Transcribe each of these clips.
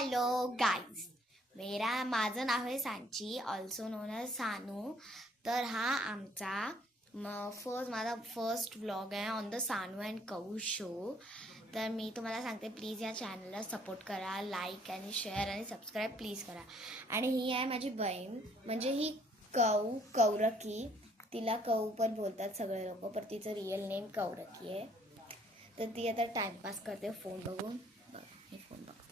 Hello guys, माझं नाव आहे Sanchi, also known as Sanu. तर हा आमचा माझा फर्स्ट व्लॉग आहे on the Sanu and Kau show. तर मी तुम्हाला सांगते, प्लीज या चॅनलला सपोर्ट करा, लाईक आणि शेअर आणि सबस्क्राईब प्लीज करा. आणि ही आहे माझी बहीण, म्हणजे ही कौरकी. तिला कऊ पण बोलतात सगळे लोक, पण तिचं रिअल नेम कौरकी आहे. तर ती आता टाइमपास करते फोन बघून. मी फोन बघते,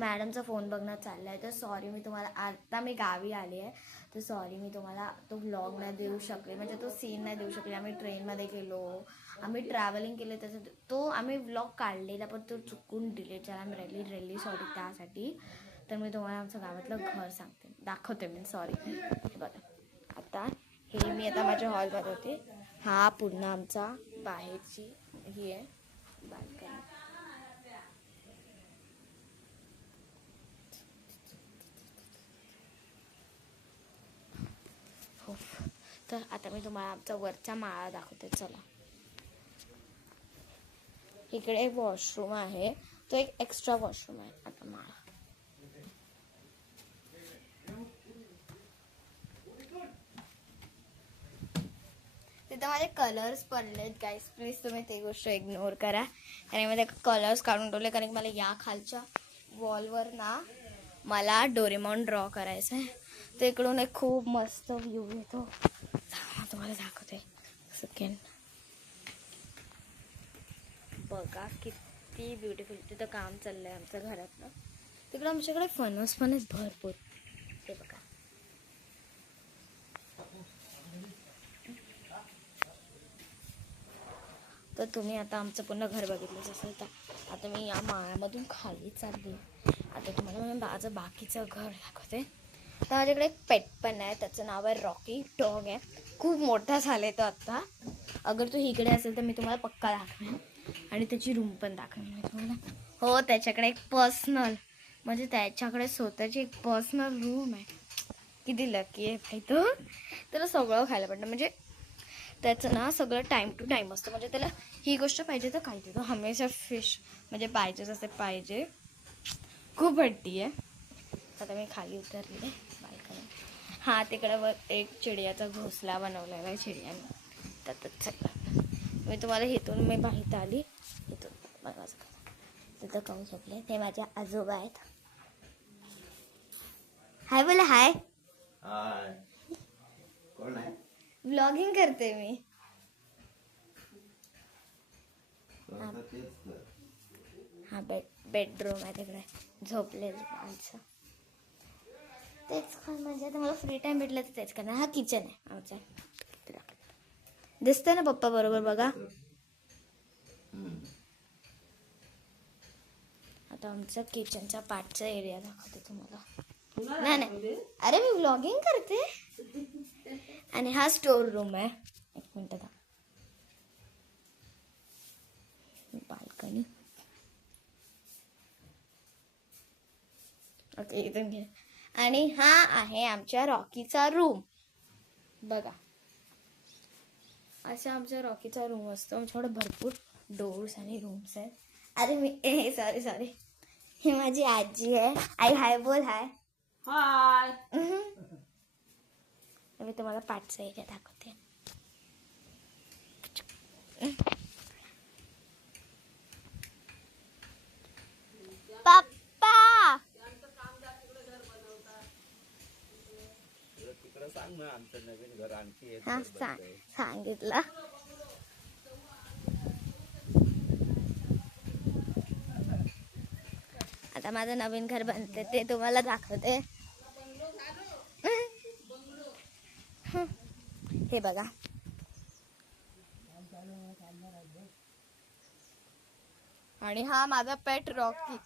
मॅडमचा फोन बघणं चाललं आहे. तर सॉरी, मी तुम्हाला आता मी गावी आली आहे, तर सॉरी मी तुम्हाला तो व्लॉग नाही देऊ शकले, म्हणजे तो सीन नाही देऊ शकले. आम्ही ट्रेनमध्ये गेलो, आम्ही ट्रॅव्हलिंग केले, त्याचा तो आम्ही व्लॉग काढलेला, पण तो चुकून डिलीट झाला. मी रेली सॉरी त्यासाठी. तर मी तुम्हाला आमचं गावातलं घर दाखवते मी. सॉरी. बरं, आता मी आता माझ्या हॉलमध्ये होते. हा पूर्ण आमचा बाहेरची ही आहे बाल्कनी. हो, तर आता मी तुम्हाला आमचा वरचा माळा दाखवते. चला, इकडे एक वॉशरूम आहे, तो एक एक्स्ट्रा वॉशरूम आहे. आता माळा तिथं माझे कलर्स पडलेत गाईस, प्लीज तुम्ही ते गोष्ट इग्नोर करा. आणि मी ते कलर्स काढून ठेवले, कारण की मला या खालच्या वॉलवर ना मला डोरेमॉन ड्रॉ करायचं आहे. तर इकडून एक खूप मस्त व्ह्यू येतो, तुम्हाला दाखवते. सेकंड बघा किती ब्युटिफुल. तिथं काम चाललं आहे आमच्या घरातलं. तिकडं आमच्याकडे फणस भरपूर. ते बघा, तर तुम्ही आता आमचं पूर्ण घर बघितलंच असेल. तर आता मी या माळ्यामधून खाली चालली. आता तुम्हाला माझं बाकीचं घर दाखवते. तर माझ्याकडे एक पेट पण आहे, त्याचं नाव आहे रॉकी. डॉग आहे, खूप मोठा झाला आहे तो आत्ता. अगर तो इकडे असेल तर मी तुम्हाला पक्का दाखवेन, आणि त्याची रूम पण दाखवेन मी तुम्हाला. हो, त्याच्याकडे एक पर्सनल, म्हणजे त्याच्याकडे स्वतःची एक पर्सनल रूम आहे. किती लकी आहे भाई तो. त्याला सगळं खायला पडतं, म्हणजे त्याचं ना सगळं टाईम टू टाईम असतं. म्हणजे त्याला ही गोष्ट पाहिजे तर काही देतो, हमेशा फिश म्हणजे पाहिजेच असे पाहिजे. खूप हट्टी आहे. आता मी खाली उतरले बाल्कनी. हा, तिकडं एक चिडियाचा घोसला बनवलेला आहे चिडियाने. त्यातच सगळं मी तुम्हाला इथून मी बाहेर आली. इथून बघा, तिथं काहून झोपले. ते माझ्या आजोबा आहेत. हाय बोला. हाय. कोण आहे? व्लॉगिंग करते मी. हा बेडरूम आहे, तिकडे झोपलेली माणसं. तेच म्हणजे आता मला फ्री टाइम भेटला तर तेच करणार. हा किचन आहे आमचा, दिसतंय ना पप्पा बरोबर. बघा, आता आमचं किचनच्या पाठचा एरिया दाखवते तुम्हाला. नाही, अरे मी व्लॉगिंग करते. आणि हा स्टोर रूम आहे. एक मिनिट दा, बाल्कनी. ओके, इथून घे. आणि हा आहे आमच्या रॉकीचा रूम. बघा, अशा आमच्या रॉकीचा रूम असतो. आमच्याकडे भरपूर डोर्स आणि रूम्स आहेत. अरे मी सॉरी ही माझी आजी आहे. आई हाय बोल. हाय. हाय. मी तुम्हाला पाठचा एरिया दाखवते. पप्पा, हा सांगितलं. आता माझं नवीन घर बनते, ते तुम्हाला दाखवते. हे बघा, आणि हा माझा पेट रॉकी.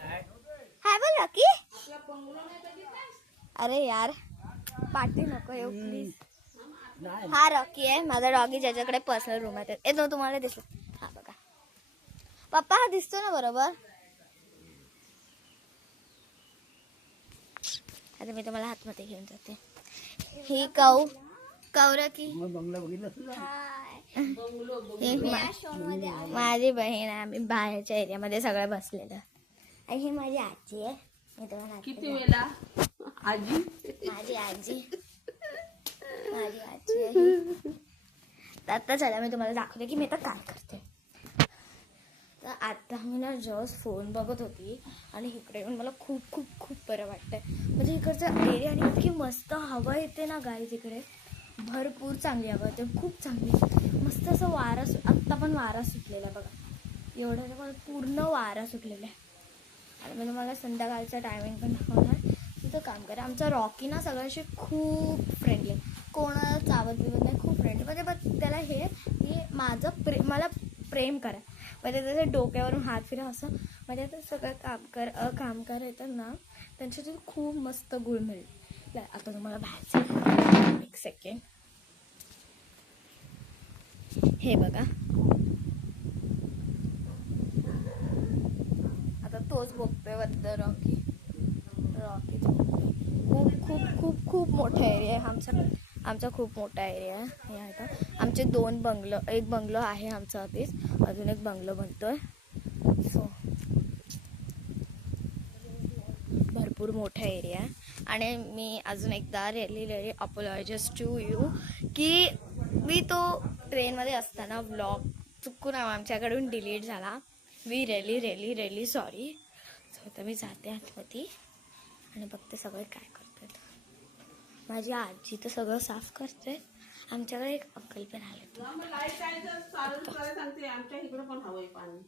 हाय बोल रॉकी. अरे यार, पाठी नको येऊ प्लीज. हा रॉकी आहे माझा डॉगी, ज्याच्याकडे पर्सनल रूम आहे. ते तुम्हाला दिसलं. हा बघा पप्पा, हा दिसतो ना बरोबर. आता मी तुम्हाला हातमध्ये घेऊन जाते. ही काऊ कौरा की बंगला बघितला तुझा? ही माझी बहीण आहे. आम्ही बाहेरच्या एरियामध्ये सगळं बसलेलं. आणि ही माझी आजी आहे. मी तुम्हाला किती वेळा आजी माझी आजी आहे ही. तर आता चला मी तुम्हाला दाखवते की मी आता काय करते. तर आता मी ना जस्ट फोन बघत होती आणि इकडे येऊन मला खूप खूप खूप बरं वाटतंय. म्हणजे इकडचं एरिया आणि इतकी मस्त हवा येते ना गाईज. इकडे भरपूर चांगली हवा येते, खूप चांगली. मस्त असं वारा आत्ता पण वारा सुटलेला आहे बघा. एवढं पण पूर्ण वारा सुटलेला आहे. आणि म्हणजे मला संध्याकाळचं टायमिंग पण दाखवणार. तिथं काम करा. आमचा रॉकी ना सगळ्याशी खूप फ्रेंडली, कोणाला चावत बिवत नाही, खूप फ्रेंडली. म्हणजे बस त्याला हे की माझं मला प्रेम करा, म्हणजे त्याच्या डोक्यावरून हात फिरा असं. म्हणजे आता सगळं कामगार येतात ना त्यांच्यातून खूप मस्त गुळ मिळेल. आता तुम्हाला बाहेरचं एक सेकंड हे बघा. आता तोच बघतोय वरती रॉकी खूप खूप खूप खूप मोठा एरिया आहे आमचा खूप मोठा एरिया आहे. हे आता आमचे एक बंगलो आहे आमचा आधीच, अजून एक बंगलो बनतोय. सो भरपूर मोठा एरिया आहे. आणि मी अजून एकदा रिअली अपॉलॉजाइज टू यू की मी तो ट्रेनमध्ये असताना व्लॉग चुकून आमच्याकडून डिलीट झाला. We really sorry. सो आता मी जाते आतमध्ये आणि बघते सगळे काय करतात. माझी आजी तर सगळं साफ करते. आमच्याकडे एक अंकल पण आले. आमच्या इकडे पण हवंय पाणी.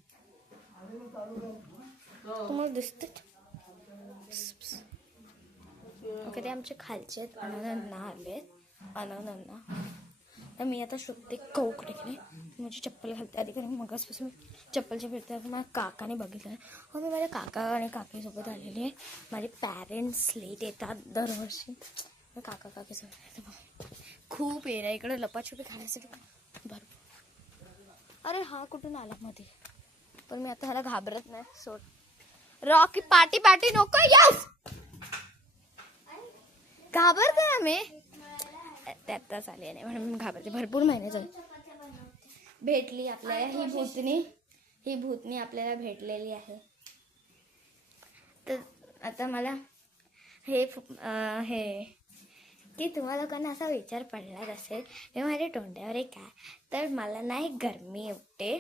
तुम्हाला दिसते ओके. ते आमचे खालचे आहेत, अननंना आले अननंना. तर मी आता शोधते कौकडे माझी चप्पल घालते आधी, कारण मगासपासून चप्पलच्या फिरते. माझ्या काकाने बघितलं. हो, मी माझ्या काका आणि काकीसोबत आलेली आहे. माझे पॅरेंट्स लेट येतात दरवर्षी. काका काकीसोबत येतात. खूप एरिया इकडे लपाछुपी खाण्यासाठी भरपूर. अरे हा कुठून आला मध्ये. पण मी आता ह्याला घाबरत नाही. सोड रॉकी पाटी नको. यस घाबरते आम्ही त्यातच आले नाही म्हणून घाबरते. भरपूर महिने झाले. भेटली आपल्याला ही भूतनी आपल्याला भेटलेली आहे. तर आता मला हे की तुम्हाला लोकांना असा विचार पडलाच असेल की माझ्या तोंडावर एक काय. तर मला नाही गरमी उठते.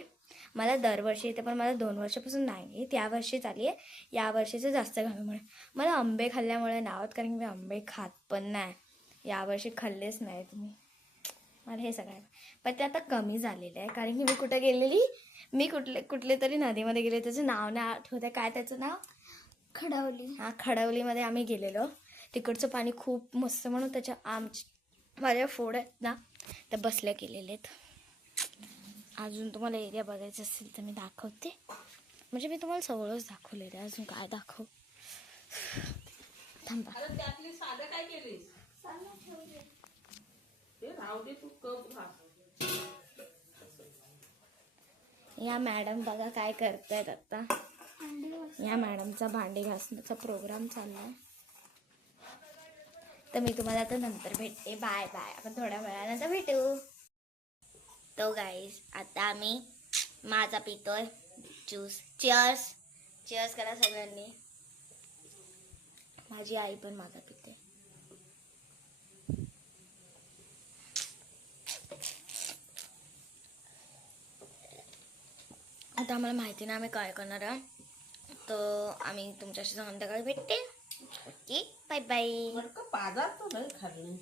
मला दरवर्षी येते, पण मला 2 वर्षापासून नाही येत. यावर्षीच आली आहे. यावर्षीचं जास्त गरमीमुळे. मला आंबे खाल्ल्यामुळे नावत, कारण की मी आंबे खात पण नाही. यावर्षी खाल्लेच नाही तुम्ही. मला हे सगळं पण ते आता कमी झालेलं आहे, कारण की मी कुठे गेलेली. मी कुठले तरी नदीमध्ये गेले. त्याचं नाव नाही आठवतं. काय त्याचं नाव? खडवली. हां, खडवलीमध्ये आम्ही गेलेलो. तिकडचं पाणी खूप मस्त म्हणून माझ्या फोड आहेत ना त्या बसल्या केलेले आहेत. अजून तुम्हाला एरिया बघायचा असेल तर मी दाखवते. म्हणजे मी तुम्हाला सगळंच दाखवलेलं आहे. अजून काय दाखव थांबा. त्यातली साधं काय केलीस? ते राहू दे, तू कप घास. या मॅडम बघा काय करतायत आता. या मॅडमचा भांडी घासण्याचा प्रोग्राम चालला आहे. तर मी तुम्हाला आता नंतर भेटते. Bye bye. आपण थोड्या वेळानंतर भेटू. तो गाईज आता आम्ही माझा पितोय ज्यूस. चिअर्स करा सगळ्यांनी. माझी आई पण माझा पिते. आता आम्हाला माहिती नाही आम्ही काय करणार आहे. तर आम्ही तुमच्याशी संध्याकाळी भेटते. Okay bye bye. बाजार तो नाही खाल्लं.